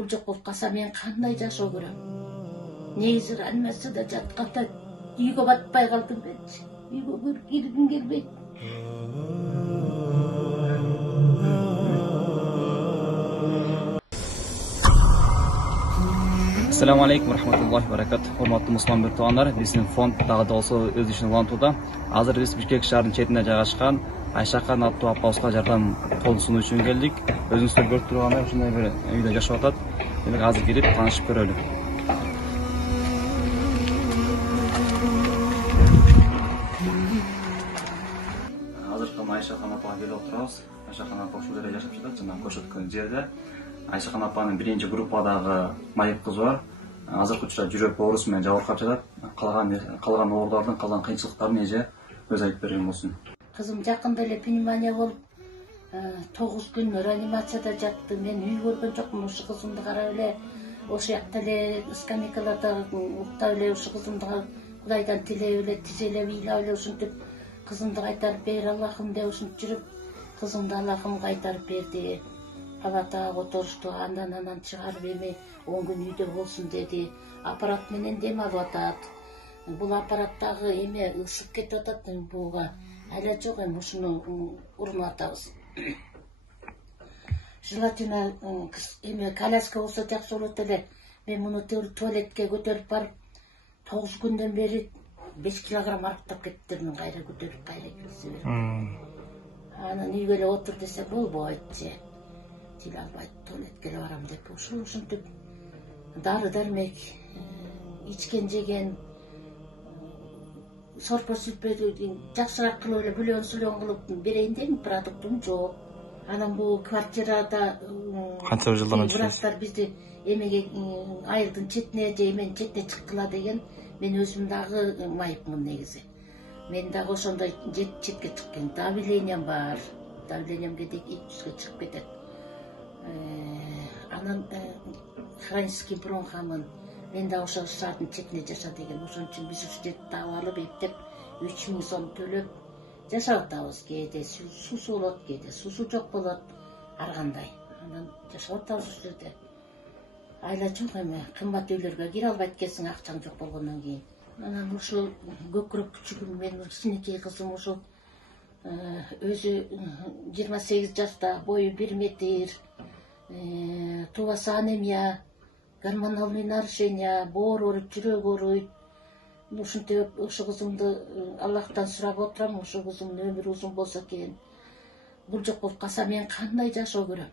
бул жок болуп калса мен кандай жашоо көрөм? Негизи реанимацияда жатканда үйгө батпай калдым менчи. Үйгө киргим келбейт. Assalamu alaikum rahmatullohi va barakatuh. Hurmatli musulmon tug'anlar, bizning fond dag'i da olsa o'z ishini ulantуда. Hozir biz Bishkek shahrining chetida joylashgan Ayshaqan attu appausga yordam qo'l sunush uchun keldik. O'zingizlar ko'rib turganlar shunday bir uyda yashab o'tadi. Demak, hozir kelib tanishib ko'raylik. Hozir ham Ayshaqan appaga kelib o'tiramiz. Ayshaqan appa shu yerda yashab turadi, jana ko'rsatgan yerda. Ayshaqan appaning birinchi gruppadagi mayib qizi bor. Hozirgi uchda жүрөк оорусу менен жабыркап жатат. Калган оорулардын калган кыйынчылыктарын эже өз айтып берген болсун. Кызым жакында эле пневмония болуп 9 күн реанимацияда жатты. Мен үй көргөн жокмун. Ушу кызымды карап эле ошол жакта эле скамейкаларда уктап эле ушу кызымды Кудайдан тилеп эле тизелеп ыйлап эле ушинтип кызымды кайтарып бер Аллахым деп ушинтип жүрүп кызымды Аллахым кайтарып берди. Палатага которушту, андан чыгарып эми 10 күн үйдө болсун деди. Аппарат менен дем алып атат. Бул аппараттагы эме ысып кетип атат буга. Айла жок, эми ушуну урматабыз. Желательно эме коляска болсо жакшы болот эле. Мен муну туалетке көтөрүп барып 9 күндөн бери 5 килограмм арыктап кеттермин, кайра көтөрүп кайра келсе берет. Анан үйгө эле отур десе болбойт же. Тил албайт, туалетке эле барам деп ушинтип дары дармек ичкен жеген сорпо сүрпөдү жакшыраак кылып эле бульон кылып берейин дедим, продуктум жок. Анан бул квартирада канча жылдан өтүп врачтар бизди эмеге айылдын четине же эменин четине чыккыла деген. Мен өзүм дагы майыпмын негизи. Мен дагы ошондой четке чыккан. Давлениям бар. Давлениямге 200ге чыгып кетет. Анан хронический бронхамын. Мен да ошол шаардын четине жаша деген. Ошон үчүн биз ушул жерди таап алып эптеп 3000 сом төлөп жашап атабыз. Кээде суусу болот, кээде суусу жок болот. Ар кандай. Анан жашап атабыз ушул жерде. Айла жок, эми кымбат үйлөргө кире албайт экенсиң акчаң жок болгондон кийин. Анан ушул көкүрөк күчүгүм, менин кичинекей кызым ушул өзү 28 жашта, бою 1 метр, тубасы анемия, гормоналный нарушение, боор ооруйт, жүрөк ооруйт. Ушинтип ошол кызымды Аллахтан сурап отурам, ошол кызымдын өмүрү узун болсо экен. Бул жок болуп калса мен кандай жашоо көрөм?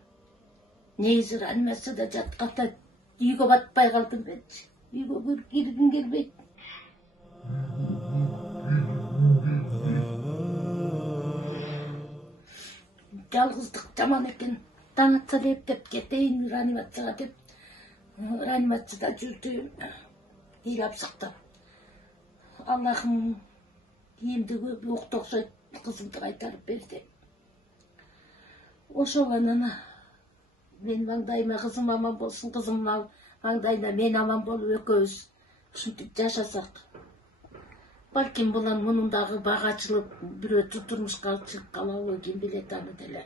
Негизи реанимацияда жатканда үйгө батпай калдым менчи. Үйгө киргим келбейт. Жалгыздык жаман экен. Таң атса деп кетейин реанимацияга деп. Реанимацияда жүрдү. Ыйлап сактап. Аллахым кийимди укту окшойт кызымды кайтарып берди. Ошол анан мен маңдайыма кызым аман болсун, кызым маңдайына мен аман болуп экөөбүз ушинтип жашасак. Балким мунун дагы бага ачылып, бирөө турмушка чыгып калабы, ким билет аны деле.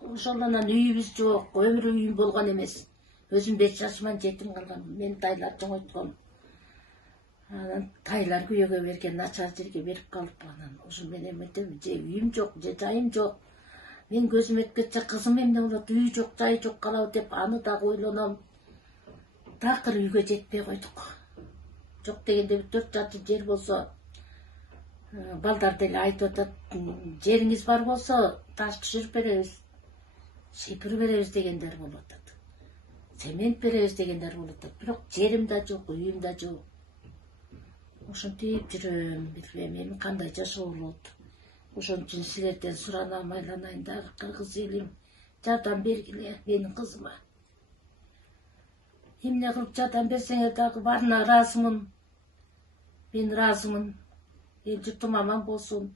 Ошол анан үйүбүз жок, өмүрү үйүм болгон эмес. Өзүм 5 жашыман жетим калгам, мен тайлар жоңойткон. Анан тайлар күйөөгө берген, начар жерге берип калып, анан ошол менен эметем, же үйүм жок, же жайым жок. Мен көзүм өткөчө кызым эмне болот, үй жок, жай жок калабы деп аны дагы ойлоном. Такыр үйгө жетпей койдук. Жок дегенде 4 жарты жер болсо, балдар деле айтып атат, жериңиз бар болсо таш түшүрүп беребиз, шипир беребиз дегендер болуп атат. Цемент беребиз дегендер болуп атат. Бирок жерим да жок, үйүм да жок. Ошентип жүрөм, билбейм эми кандай жашоо болот. Ошон үчүн силерден суранам, айланайын дагы кыргыз элим, жардам бергиле менин кызыма. Эмне кылып жардам берсеңер дагы баарына ыраазымын. Мен ыраазымын. Эл журтум аман болсун.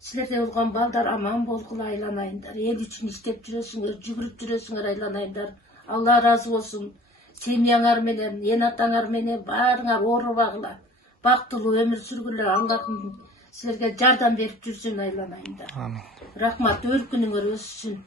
Силерде болгон балдар аман болгула, айланайындар. Эл үчүн иштеп жүрөсүңөр, жүгүрүп жүрөсүңөр, айланайындар. Алла ыраазы болсун. Семьяңар менен, эн атаңар менен баарыңар оорубагыла. Бактылуу өмүр сүргүлө, Аллахым силерге жардам берип жүрсүн, айланайындар. Рахмат, өркүнүңөр өссүн.